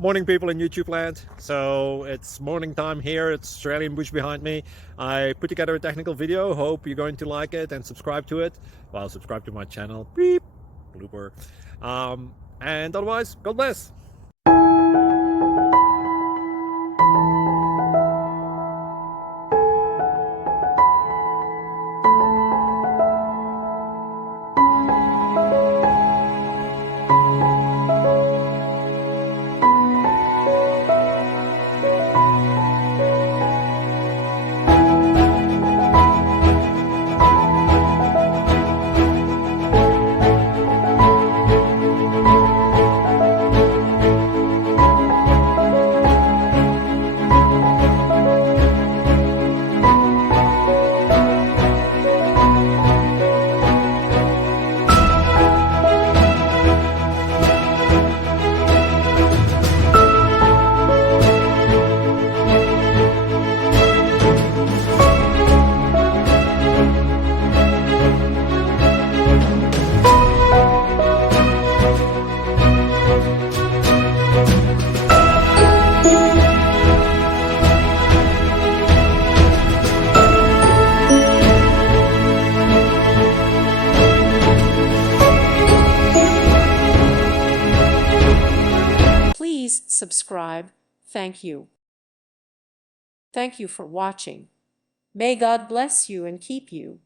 Morning, people in YouTube land. So it's morning time here. It's Australian bush behind me. I put together a technical video. Hope you're going to like it and subscribe to it. Well, subscribe to my channel. Beep. Blooper. And otherwise, God bless. Please subscribe. Thank you. Thank you for watching. May God bless you and keep you.